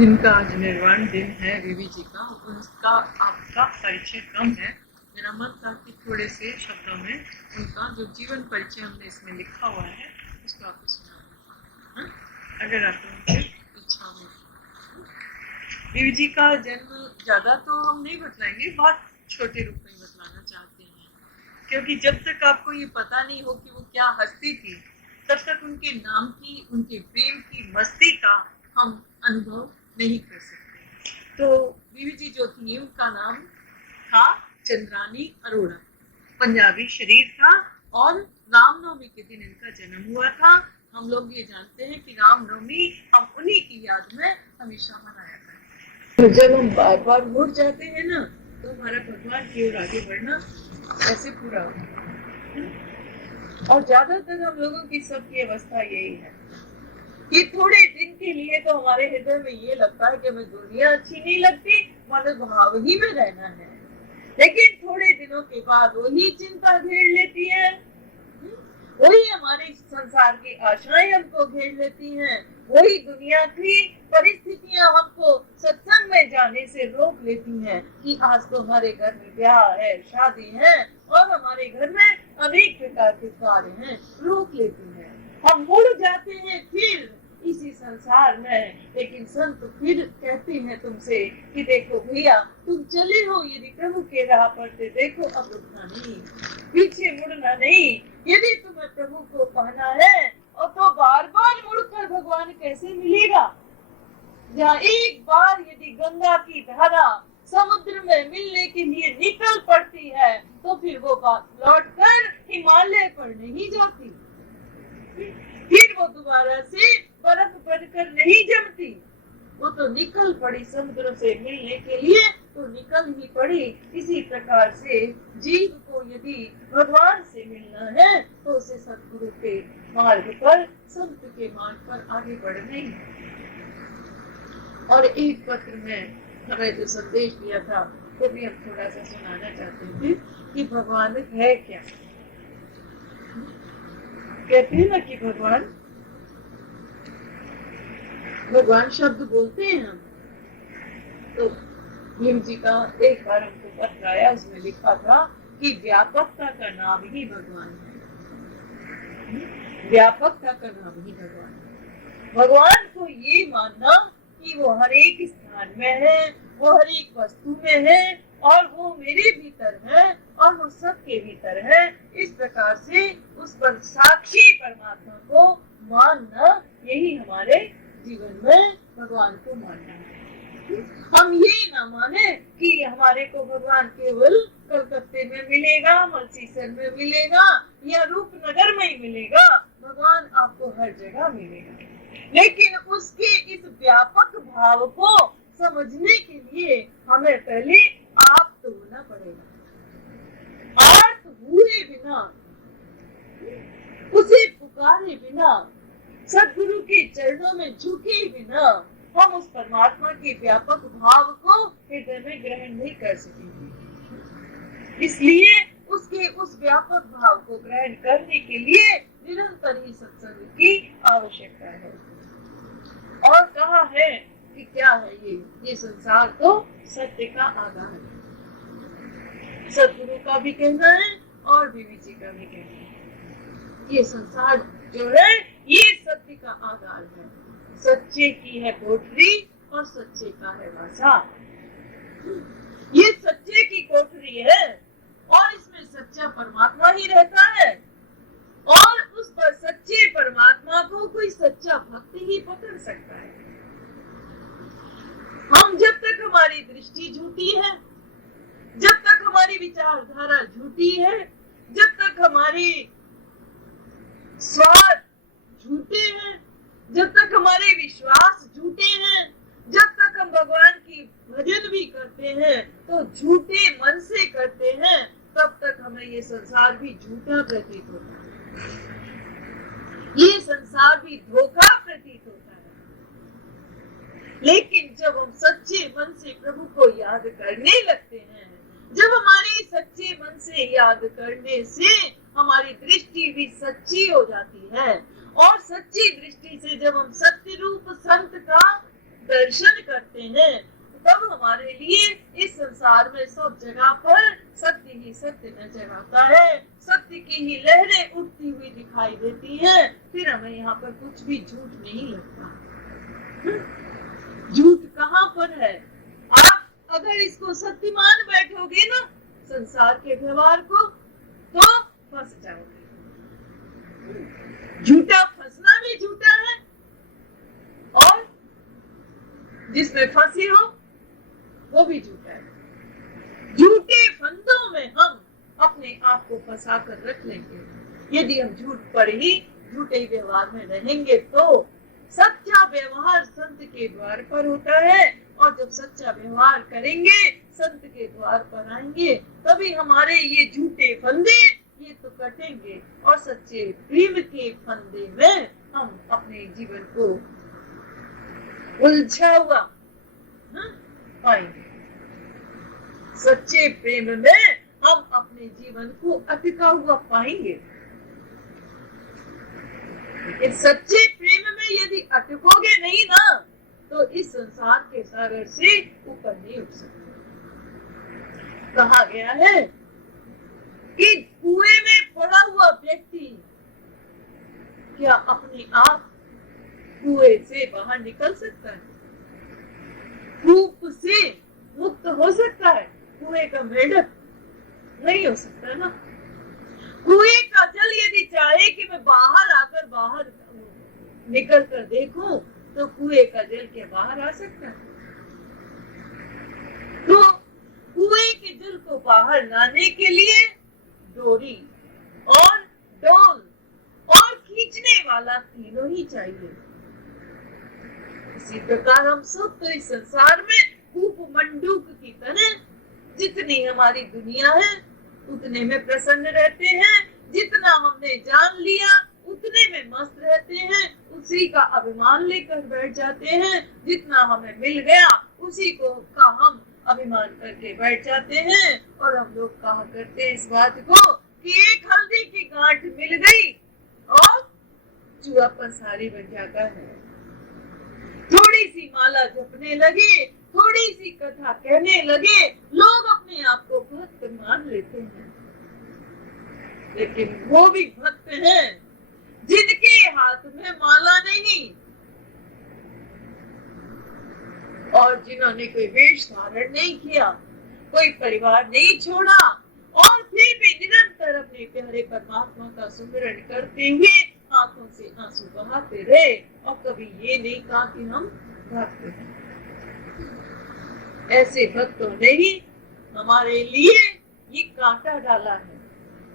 जिनका आज निर्वाण दिन है बीवी जी का, उनका आपका परिचय कम है। मेरा मन था कि थोड़े से शब्दों में उनका जो जीवन परिचय हमने इसमें लिखा हुआ है उसको आपको सुना, अगर आपको इच्छा हो। बीवी जी का जन्म ज्यादा तो हम नहीं बतलाएंगे, बहुत छोटे रूप में बतलाना चाहते हैं, क्योंकि जब तक आपको ये पता नहीं हो कि वो क्या हस्ती थी, तब तक उनके नाम की, उनके प्रेम की मस्ती का हम अनुभव नहीं कर सकते। तो बीवी जी जो थी, उनका नाम था चंद्रानी अरोड़ा, पंजाबी शरीर था और रामनवमी के दिन इनका जन्म हुआ था। हम लोग ये जानते हैं कि रामनवमी हम उन्हीं की याद में हमेशा मनाया करते हैं। तो जब हम बार बार मुड़ जाते हैं ना, तो हमारा भगवान की ओर आगे बढ़ना ऐसे पूरा होगा। और ज्यादातर हम लोगों की सबकी अवस्था यही है कि थोड़े दिन के लिए तो हमारे हृदय में ये लगता है कि हमें दुनिया अच्छी नहीं लगती, मन भाव ही में रहना है, लेकिन थोड़े दिनों के बाद वही चिंता घेर लेती है, वही हमारे संसार की आशाएं हमको घेर लेती हैं, वही दुनिया की परिस्थितियां हमको सत्संग में जाने से रोक लेती हैं कि आज तो हमारे घर में ब्याह है, शादी है और हमारे घर में अनेक प्रकार के कार्य हैं, रोक लेती हैं। हम मुड़ जाते हैं फिर इसी संसार में, लेकिन संत फिर कहते हैं तुमसे कि देखो भैया, तुम चले हो यदि प्रभु के राह पर, देखो अब रुकना नहीं, पीछे मुड़ना नहीं। यदि तुम्हें प्रभु को पाना है और तो बार बार मुड़कर भगवान कैसे मिलेगा? जहाँ एक बार यदि गंगा की धारा समुद्र में मिलने के लिए निकल पड़ती है, तो फिर वो बात लौटकर हिमालय पर नहीं जाती, फिर वो दोबारा से बर्फ बनकर नहीं जमती। वो तो निकल पड़ी समुद्र से मिलने के लिए, तो निकल ही पड़ी। इसी प्रकार से जीव को यदि भगवान से मिलना है तो उसे सतगुरु के मार्ग पर, संत के मार्ग पर आगे बढ़ना ही। और एक पत्र में हमें जो संदेश दिया था वो भी हम थोड़ा सा सुनाना चाहते थे कि भगवान है क्या। कहते हैं ना कि भगवान शब्द बोलते हैं हम, तो भीम जी का एक बार हमको पत्र आया, उसमें लिखा था कि व्यापकता का नाम ही भगवान है, व्यापकता का नाम ही भगवान है। भगवान को ये मानना कि वो हर एक स्थान में है, वो हर एक वस्तु में है और वो मेरे भीतर है और वो सबके भीतर है, इस प्रकार से उस पर साक्षी परमात्मा को मानना, यही हमारे जीवन में भगवान को मानना है। हम ये ना माने कि हमारे को भगवान केवल कलकत्ते में मिलेगा, मलसीसर में मिलेगा या रूपनगर में ही मिलेगा। भगवान आपको हर जगह मिलेगा, लेकिन उसके इस व्यापक भाव को समझने के लिए हमें पहले आप तो होना पड़ेगा। आर्त हुए बिना, उसे पुकारे बिना, सद्गुरु के चरणों में झुके बिना हम उस परमात्मा के व्यापक भाव को हृदय में ग्रहण नहीं कर सकेंगे। इसलिए उसके उस व्यापक भाव को ग्रहण करने के लिए निरंतर ही सत्संग की आवश्यकता है। और कहा है कि क्या है ये संसार तो सत्य का आधार है। सद्गुरु का भी कहना है और बीवी जी का भी कहना है। ये संसार जो है ये सत्य का आधार है। सच्चे की है कोठरी और सच्चे का है वासा। ये सच्चे की कोठरी है और इसमें सच्चा परमात्मा ही रहता है, और उस पर सच्चे परमात्मा को कोई सच्चा भक्त ही पकड़ सकता है। हम जब तक हमारी दृष्टि झूठी है, जब तक हमारी विचारधारा झूठी है, जब तक हमारी स्वार्थ झूठे हैं, जब तक हमारे विश्वास झूठे हैं, जब तक हम भगवान की भजन भी करते हैं तो झूठे मन से करते हैं, तब तक हमें ये संसार भी झूठा प्रतीत होता है, ये संसार भी धोखा प्रतीत होता है। लेकिन जब हम सच्चे मन से प्रभु को याद करने लगते हैं, जब हमारे सच्चे मन से याद करने से हमारी दृष्टि भी सच्ची हो जाती है, और सच्ची दृष्टि से जब हम सत्य रूप संत का दर्शन करते हैं, तब हमारे लिए इस संसार में सब जगह पर सत्य ही सत्य नजर आता है, सत्य की ही लहरें उठती हुई दिखाई देती हैं। फिर हमें यहाँ पर कुछ भी झूठ नहीं लगता। झूठ कहाँ पर है? आप अगर इसको सत्य मान बैठोगे ना, संसार के व्यवहार को, तो फंस जाओगे। झूठा फंसना भी झूठा है, और जिसमें फंसी हो वो भी झूठा है। झूठे फंदों में हम अपने आप को फंसा कर रख लेंगे। यदि हम झूठ पर ही झूठे व्यवहार में रहेंगे तो सच्चा व्यवहार संत के द्वार पर होता है, और जब सच्चा व्यवहार करेंगे, संत के द्वार पर आएंगे, तभी हमारे ये झूठे फंदे ये तो कटेंगे, और सच्चे प्रेम के फंदे में हम अपने जीवन को उलझा हुआ पाएंगे। सच्चे प्रेम में हम अपने जीवन को अटका हुआ पाएंगे। लेकिन सच्चे प्रेम में यदि अटकोगे नहीं ना, तो इस संसार के सागर से ऊपर नहीं उठ सकते। कहा गया है कि कुएं में पड़ा हुआ व्यक्ति क्या अपने आप कुएं से बाहर निकल सकता है? कूप से मुक्त हो सकता है? कुएं का मेढक नहीं हो सकता ना। कुएं का जल यदि चाहे कि मैं बाहर निकल कर देखूं, तो कुएं का जल के बाहर आ सकता है? तो कुएं के जल को बाहर लाने के लिए डोरी और डोल और खींचने वाला तीनों ही चाहिए। इसी प्रकार हम सब तो इस संसार में कूप मंडूक की तरह, जितनी हमारी दुनिया है उतने में प्रसन्न रहते हैं, जितना हमने जान लिया उतने में मस्त रहते हैं, उसी का अभिमान लेकर बैठ जाते हैं, जितना हमें मिल गया उसी को का हम अभिमान करके बैठ जाते हैं। और हम लोग कहा करते हैं इस बात को कि एक हल्दी की गांठ मिल गई और चूहा पसारी बन जाता है। थोड़ी सी माला जपने लगे, थोड़ी सी कथा कहने लगे, लोग अपने आप को भक्त मान लेते हैं। लेकिन वो भी भक्त हैं जिनके हाथ में माला नहीं, और जिन्होंने कोई वेश धारण नहीं किया, कोई परिवार नहीं छोड़ा, और फिर भी निरंतर अपने प्यारे परमात्मा का सुमिरन करते हुए आंखों से आंसू बहाते रहे, और कभी ये नहीं कहा कि हम भक्त हैं। ऐसे भक्तों ने ही हमारे लिए ये कांटा डाला है,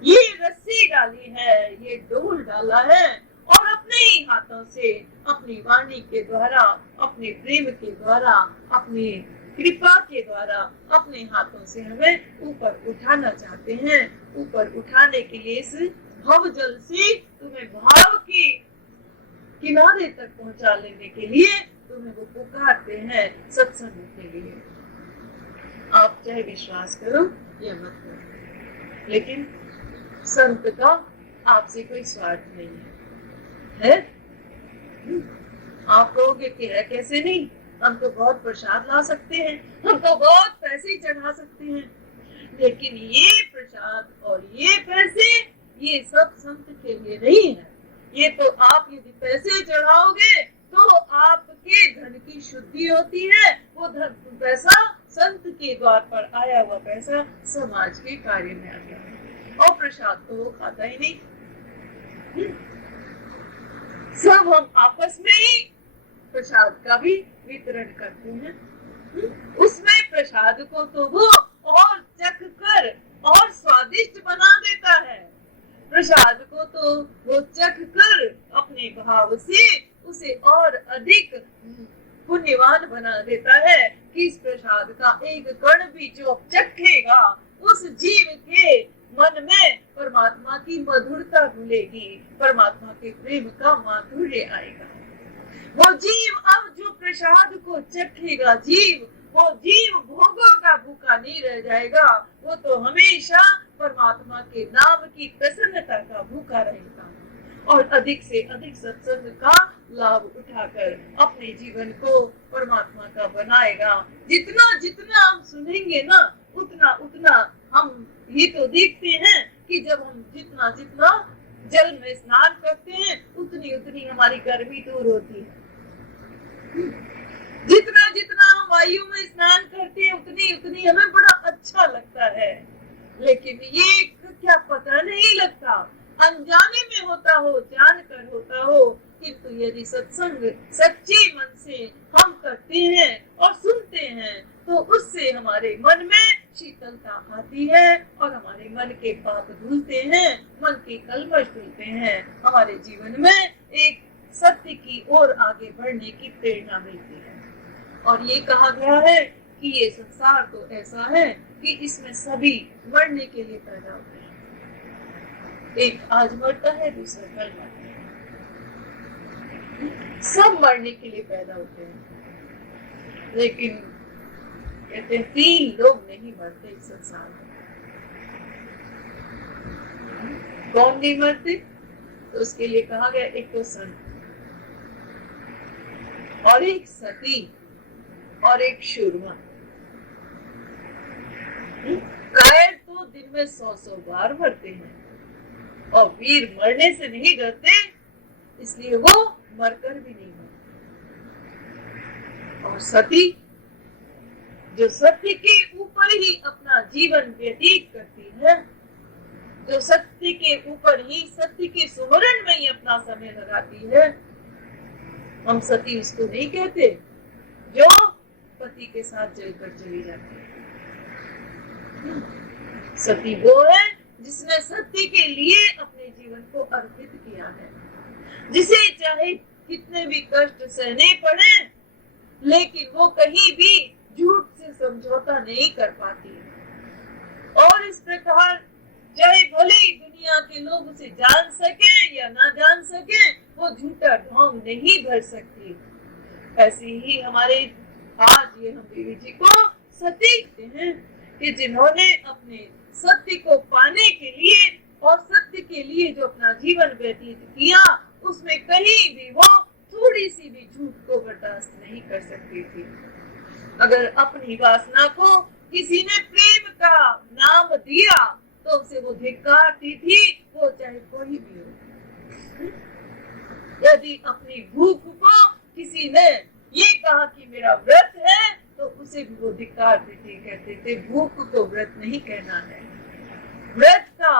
ये रस्सी डाली है, ये डोल डाला है, और अपने ही हाथों से, अपनी वाणी के द्वारा, अपने प्रेम के द्वारा, अपनी कृपा के द्वारा, अपने हाथों से हमें ऊपर उठाना चाहते हैं। ऊपर उठाने के लिए इस भव जल से तुम्हें भाव की किनारे तक पहुंचा लेने के लिए तुम्हें वो पुकारते हैं सत्संग के लिए। आप चाहे विश्वास करो या मत करो, लेकिन संत का आपसे कोई स्वार्थ नहीं है। आप कहोगे कि है कैसे नहीं, हम तो बहुत प्रसाद ला सकते हैं, हम तो बहुत पैसे चढ़ा सकते हैं, लेकिन ये प्रसाद और ये पैसे ये सब संत के लिए नहीं है। ये तो आप यदि पैसे चढ़ाओगे तो आपके धन की शुद्धि होती है, वो धन पैसा संत के द्वार पर आया हुआ पैसा समाज के कार्य में आ गया है, और प्रसाद तो वो खाता ही नहीं। सब हम आपस में ही प्रसाद का भी वितरण करते हैं। उसमें प्रसाद को तो वो और चख कर और स्वादिष्ट बना देता है, प्रसाद को तो वो चख कर अपने भाव से उसे और अधिक पुण्यवान बना देता है कि इस प्रसाद का एक कण भी जो चखेगा उस जीव के मन में परमात्मा की मधुरता घुलेगी, परमात्मा के प्रेम का माधुर्य आएगा। वो जीव अब जो प्रसाद को चखेगा, वो जीव भोगों का भूखा नहीं रह जाएगा, वो तो हमेशा परमात्मा के नाम की प्रसन्नता का भूखा रहेगा, और अधिक से अधिक सत्संग का लाभ उठाकर अपने जीवन को परमात्मा का बनाएगा। जितना जितना हम सुनेंगे ना, उतना उतना हम ये तो देखते हैं कि जब हम जितना जितना जल में स्नान करते हैं, उतनी उतनी हमारी गर्मी दूर होती है। जितना जितना हम वायु में स्नान करते हैं, उतनी उतनी हमें बड़ा अच्छा लगता है। लेकिन ये क्या पता नहीं लगता, अनजाने में होता हो, जानकर होता हो, किंतु यदि सत्संग सच्चे मन से हम करते हैं और सुनते हैं, तो उससे हमारे मन में शीतलता आती है और हमारे मन के पाप धुलते हैं, मन के कलमश धुलते हैं, हमारे जीवन में एक सत्य की ओर आगे बढ़ने की प्रेरणा मिलती है। और ये कहा गया है कि ये संसार तो ऐसा है कि इसमें सभी मरने के लिए पैदा होते हैं। एक आज मरता है, दूसरा कल मरता है, सब मरने के लिए पैदा होते हैं। लेकिन कहते हैं 3 लोग नहीं मरते इस संसार में। कौन नहीं मरते? तो उसके लिए कहा गया एक तो संत और एक सती और एक शूरमा। कायर तो दिन में 100 बार मरते हैं और वीर मरने से नहीं डरते, इसलिए वो मरकर भी नहीं मरते। और सती जो सत्य के ऊपर ही अपना जीवन व्यतीत करती है, जो सत्य के ऊपर ही, सत्य के सुमरण में ही अपना समय लगाती है, हम सती उसको नहीं कहते जो पति के साथ जलकर चली जाती है। सती वो है जिसने सत्य के लिए अपने जीवन को अर्पित किया है, जिसे चाहे कितने भी कष्ट सहने पड़े, लेकिन वो कहीं भी झूठ से समझौता नहीं कर पाती। और इस प्रकार चाहे भले ही दुनिया के लोग उसे जान सके या ना जान सके, वो झूठा ढोंग नहीं भर सकती। ऐसे ही हमारे आज ये हम देवी जी को सती कहते हैं कि जिन्होंने अपने सत्य को पाने के लिए और सत्य के लिए जो अपना जीवन व्यतीत किया, उसमें कहीं भी वो थोड़ी सी भी झूठ को बर्दाश्त नहीं कर सकती थी। अगर अपनी वासना को किसी ने प्रेम का नाम दिया तो उसे वो धिक्कारती थी, वो चाहे कोई भी हो। यदि अपनी भूख को किसी ने ये कहा कि मेरा व्रत है, तो उसे भी वो धिक्कारती थी, कहते थे भूख को व्रत नहीं कहना है। व्रत का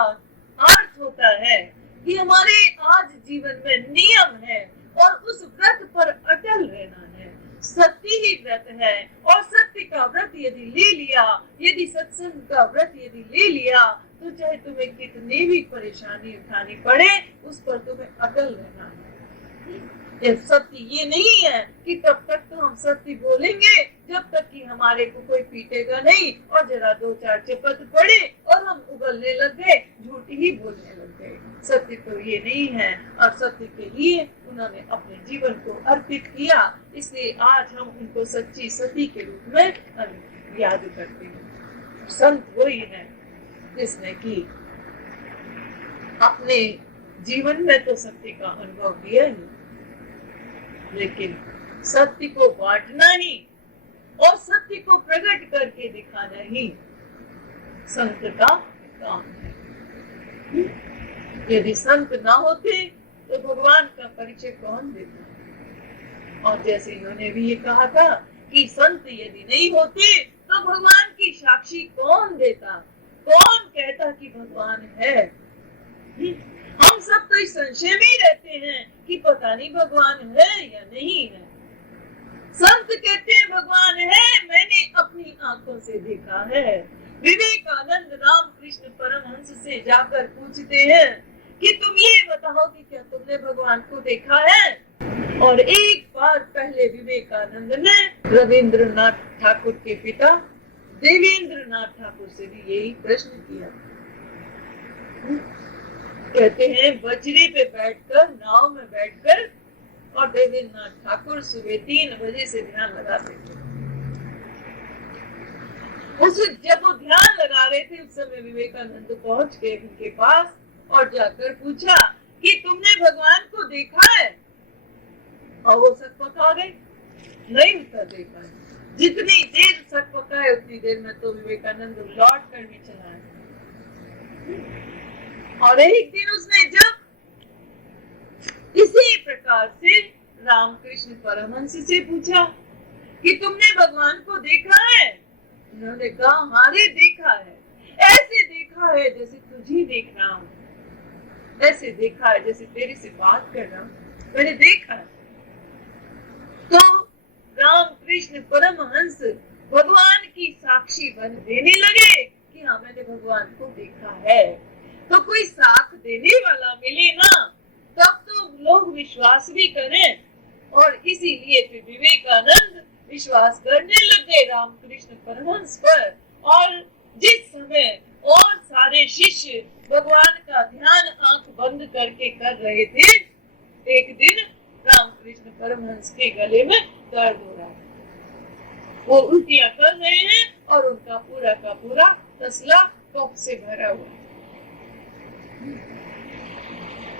अर्थ होता है कि हमारे आज जीवन में नियम है और उस व्रत पर अटल रहना है। सत्य ही व्रत है और सत्य का व्रत यदि ले लिया, यदि सत्संग का व्रत यदि ले लिया, तो चाहे तुम्हें कितनी भी परेशानी उठानी पड़े, उस पर तुम्हें अटल रहना है। सत्य ये नहीं है कि तब तक तो हम सत्य बोलेंगे जब तक कि हमारे को कोई पीटेगा नहीं, और जरा 2-4 चपत पड़े और हम उगलने लग गए, झूठ ही बोलने लग गए। सत्य तो ये नहीं है और सत्य के लिए उन्होंने अपने जीवन को अर्पित किया, इसलिए आज हम उनको सच्ची सती के रूप में याद करते हैं। संत वही है जिसने कि अपने जीवन में तो सत्य का अनुभव किया ही, लेकिन सत्य को बांटना ही और सत्य को प्रकट करके दिखाना ही संत का काम है। यदि संत ना होते तो भगवान का परिचय कौन देता? और जैसे इन्होंने भी ये कहा था कि संत यदि नहीं होते तो भगवान की साक्षी कौन देता, कौन कहता कि भगवान है? हम सब तो इस संशय में ही रहते हैं कि पता नहीं भगवान है या नहीं है। संत कहते हैं भगवान है, मैंने अपनी आंखों से देखा है। विवेकानंद रामकृष्ण परमहंस से जाकर पूछते हैं कि तुम ये बताओ कि क्या तुमने भगवान को देखा है? और एक बार पहले विवेकानंद ने रविंद्रनाथ ठाकुर के पिता देवेंद्रनाथ ठाकुर से भी यही प्रश्न किया। कहते हैं बजरे पे बैठकर, नाव में बैठकर, और देवेंद्रनाथ ठाकुर सुबह 3 बजे से ध्यान लगाते थे। जब वो ध्यान लगा रहे थे, उस समय विवेकानंद पहुंच गए उनके पास और जाकर पूछा कि तुमने भगवान को देखा है? और वो सक पका गए, नहीं उत्तर दे पाए। जितनी देर सक पकाए उतनी देर में तो विवेकानंद लौट कर भी चला है। और एक दिन उसने जब इसी प्रकार से रामकृष्ण परमहंस से पूछा कि तुमने भगवान को देखा है? उन्होंने कहा हारे देखा है, ऐसे देखा है जैसे तुझे देख रहा हूँ, ऐसे देखा है जैसे तेरे से बात कर रहा हूँ, मैंने देखा है। तो रामकृष्ण परमहंस भगवान की साक्षी बन देने लगे कि हाँ मैंने भगवान को देखा है। तो कोई साथ देने वाला मिले ना, तब तो लोग विश्वास भी करें। और इसीलिए फिर विवेकानंद विश्वास करने लगे रामकृष्ण परमहंस पर। और जिस समय और सारे शिष्य भगवान का ध्यान आंख बंद करके कर रहे थे, एक दिन रामकृष्ण परमहंस के गले में दर्द हो रहा है, वो उल्टियां कर रहे हैं और उनका पूरा का पूरा तसला कफ से भरा हुआ है।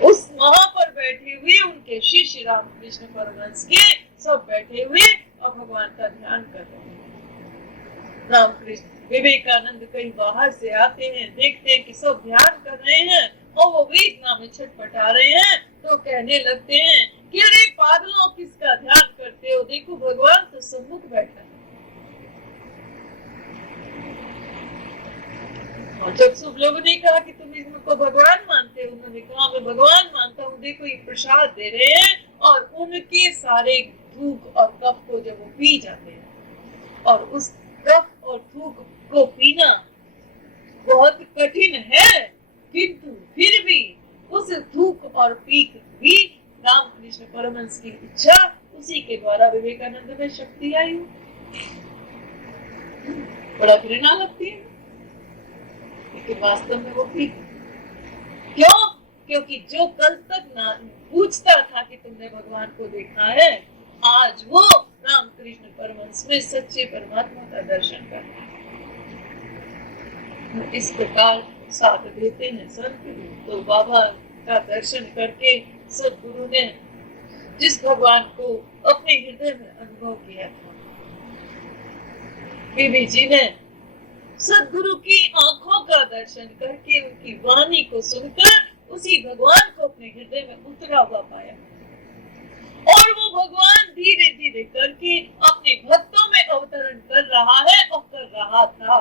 उस वहां पर बैठे हुए उनके शिष्य रामकृष्ण परमहंस के सब बैठे हुए और भगवान का ध्यान कर रहे हैं। रामकृष्ण विवेकानंद कहीं बाहर से आते हैं, देखते हैं कि सब ध्यान कर रहे हैं और वो वेदना में छटपटा रहे हैं, तो कहने लगते हैं कि अरे पागलों किसका ध्यान करते हो, देखो भगवान तो सम्मुख बैठा है। और जब सब लोगों ने कहा कि तुम इनको भगवान मानते हो, उन्होंने कहा मैं भगवान मानता हूँ, देखो ये प्रसाद दे रहे हैं। और उनके सारे थूक और कफ को जब वो पी जाते हैं, और उस कफ और थूक को पीना बहुत कठिन है, किंतु फिर भी उस थूक और पीक भी रामकृष्ण परमहंस की इच्छा, उसी के द्वारा विवेकानंद में शक्ति आई। बड़ा घृणा लगती है, लेकिन वास्तव में वो ठीक है। क्यों? क्योंकि जो कल तक ना पूछता था कि तुमने भगवान को देखा है, आज वो रामकृष्ण परमहंस में सच्चे परमात्मा का दर्शन करता है। इस प्रकार साथ देते हैं संत। तो बाबा का दर्शन करके सदगुरु ने जिस भगवान को अपने हृदय में अनुभव किया था, बीबी जी ने सदगुरु की आंखों का दर्शन करके उनकी वाणी को सुनकर उसी भगवान को अपने हृदय में उतरा हुआ पाया। और वो भगवान धीरे धीरे करके अपने भक्तों में अवतरण कर रहा है और कर रहा था।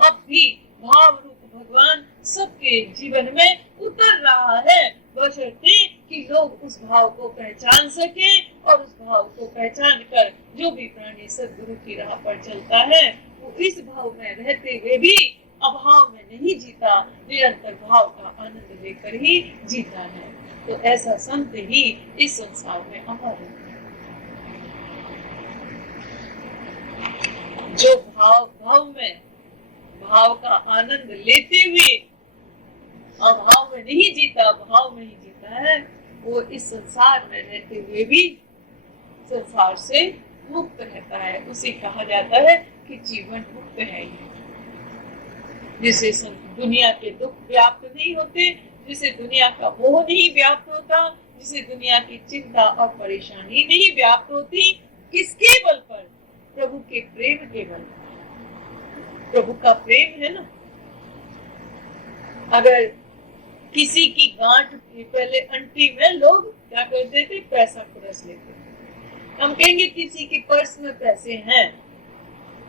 अब भी भाव रूप भगवान सबके जीवन में उतर रहा है, बशर्ते कि लोग उस भाव को पहचान सके। और उस भाव को पहचान कर जो भी प्राणी सदगुरु की राह पर चलता है, वो इस भाव में रहते हुए भी अभाव में नहीं जीता, निरंतर भाव का आनंद लेकर ही जीता है। तो ऐसा संत ही इस संसार में अमर है, जो भाव में भाव का आनंद लेते हुए अभाव में नहीं जीता, भाव में ही जीता है, वो इस संसार में रहते हुए भी संसार से मुक्त रहता है। उसे कहा जाता है कि जीवन मुक्त है। जिसे दुनिया के दुख व्याप्त नहीं होते, जिसे दुनिया का मोह नहीं व्याप्त होता, जिसे दुनिया की चिंता और परेशानी नहीं व्याप्त होती, किसके बल पर? प्रभु के प्रेम के बल पर। प्रभु का प्रेम है ना। अगर किसी की गांठ पहले अंटी में लोग क्या करते थे? पैसा खुरस लेते थे। हम कहेंगे किसी के पर्स में पैसे हैं,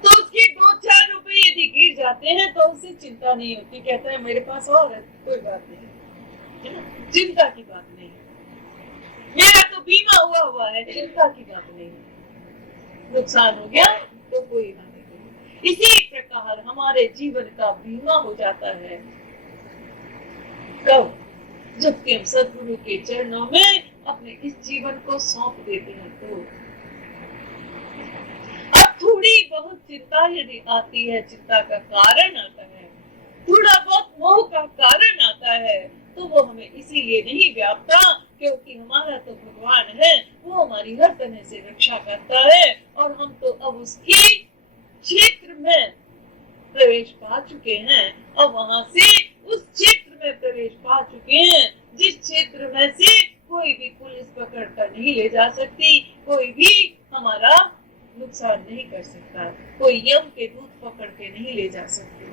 तो उसके 2-4 रुपए यदि गिर जाते हैं तो उसे चिंता नहीं होती, कहता है मेरे पास और है, कोई बात नहीं, है ना, चिंता की बात नहीं, मेरा तो बीमा हुआ है, चिंता की बात नहीं, नुकसान हो गया तो कोई बात नहीं। इसी प्रकार हमारे जीवन का बीमा हो जाता है कब? जबकि हम सदगुरु के चरणों में अपने इस जीवन को सौंप देते हैं। तो अब थोड़ी बहुत चिंता यदि आती है, चिंता का कारण आता है, थोड़ा बहुत मोह का कारण आता है, तो वो हमें इसीलिए नहीं व्यापता क्योंकि हमारा तो भगवान है, वो हमारी हर तरह से रक्षा करता है। और हम तो अब उसके क्षेत्र में प्रवेश पा चुके हैं और वहां से उस क्षेत्र में प्रवेश पा चुके हैं जिस क्षेत्र में से कोई भी पुलिस पकड़ कर नहीं ले जा सकती, कोई भी हमारा नुकसान नहीं कर सकता, कोई यम के दूत पकड़ के नहीं ले जा सकते,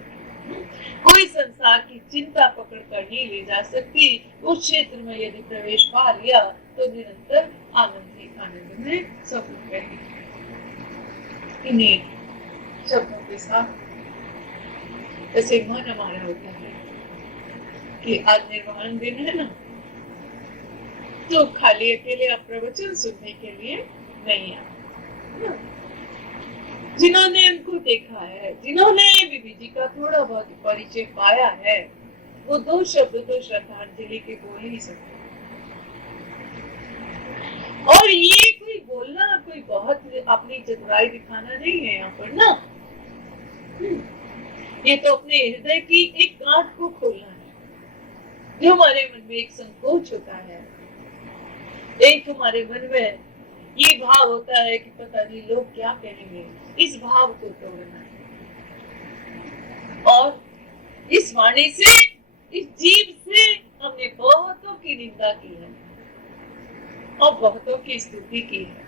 कोई संसार की चिंता पकड़ कर नहीं ले जा सकती। उस क्षेत्र में यदि प्रवेश पा लिया तो निरंतर आनंद ही आनंद में सब लोग रहेंगे। इन्हीं शब्दों के साथ ऐसे मन हमारा होता है कि आज निर्वाण दिन है ना, तो खाली अकेले आप प्रवचन सुनने के लिए नहीं आए। जिन्होंने उनको देखा है, जिन्होंने बीबी जी का थोड़ा बहुत परिचय पाया है, वो दो शब्द तो श्रद्धांजलि के बोल ही सकते। और ये कोई बोलना कोई बहुत अपनी चतुराई दिखाना नहीं है यहाँ पर ना, ये तो अपने हृदय की एक गांठ को खोलना है। जो हमारे मन में एक संकोच होता है, एक हमारे मन में ये भाव होता है कि पता नहीं लोग क्या कहेंगे, इस भाव को तोड़ना है। और इस वाणी से, इस जीव से हमने बहुतों की निंदा की है और बहुतों की स्तुति की है।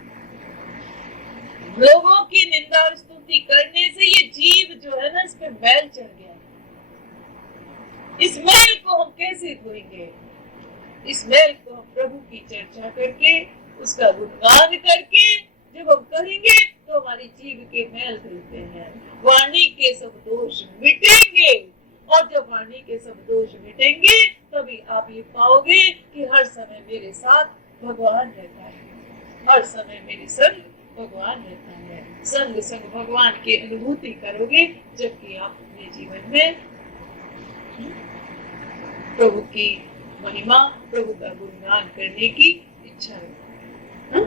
लोगों की निंदा और स्तुति करने से ये जीव जो है ना, इस पे मैल चढ़ गया। इस मैल को हम कैसे धोएंगे? इस मैल को हम प्रभु की चर्चा करके, उसका गुणगान करके जब हम करेंगे तो हमारी जीव के मैल धुलते हैं, वाणी के सब दोष मिटेंगे। और जब वाणी के सब दोष मिटेंगे तभी आप ये पाओगे कि हर समय मेरे साथ भगवान रहता है, हर समय मेरे संग भगवान रहता है। संग संग भगवान की अनुभूति करोगे जबकि आप अपने जीवन में प्रभु की महिमा, प्रभु का गुणगान करने की इच्छा है।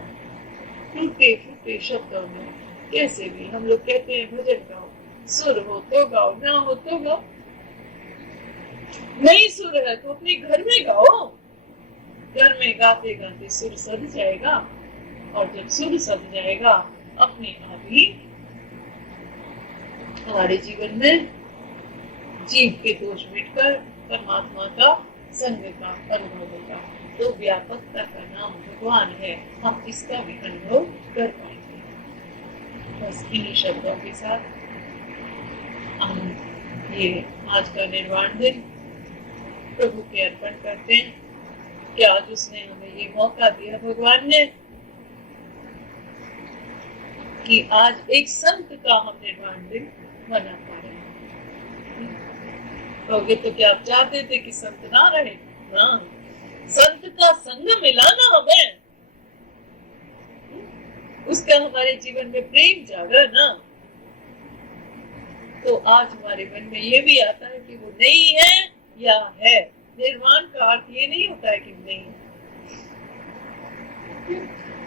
टूटे फूटे शब्दों में कैसे भी हम लोग कहते हैं भजन गाओ, सुर हो तो गाओ, ना हो तो गाओ। नहीं सुर है तो अपने घर में गाओ, घर में गाते गाते सुर सज जाएगा। और जब सुर सज जाएगा अपने आप ही हमारे जीवन में जीव के दोष मिटकर परमात्मा का संग का अनुभव होगा। तो व्यापकता का नाम भगवान है, हम इसका भी अनुभव कर पाएंगे। बस इन्हीं शब्दों के साथ हम ये आज का निर्वाण दिन प्रभु के अर्पण करते हैं कि आज उसने हमें ये मौका दिया, भगवान ने, कि आज एक संत का हम निर्वाण दिन मना पा रहे हैं। कहोगे तो क्या आप चाहते थे कि संत ना रहे? ना, संत का संग मिला ना हमें, उसका हमारे जीवन में प्रेम जागा ना, तो आज हमारे मन में ये भी आता है कि वो नहीं है या है। निर्वाण का अर्थ ये नहीं होता है कि नहीं है।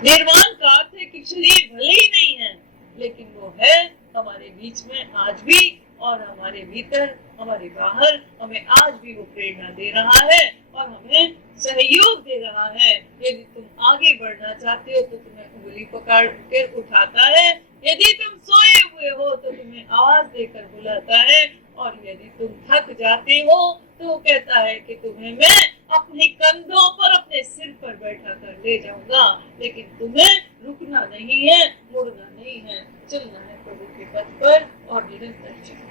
निर्वाण का अर्थ है कि शरीर भले ही नहीं है लेकिन वो है हमारे बीच में आज भी, और हमारे भीतर, हमारे बाहर हमें आज भी वो प्रेरणा दे रहा है और हमें सहयोग दे रहा है। यदि तुम आगे बढ़ना चाहते हो तो तुम्हें उंगली पकड़ कर उठाता है, यदि तुम सोए हुए हो तो तुम्हें आवाज देकर बुलाता है, और यदि तुम थक जाते हो तो वो कहता है कि तुम्हें मैं अपने कंधों पर, अपने सिर पर बैठा कर ले जाऊंगा। लेकिन तुम्हें रुकना नहीं है, मुड़ना नहीं है, चलना है प्रभु के पथ पर और निरंतर चलना।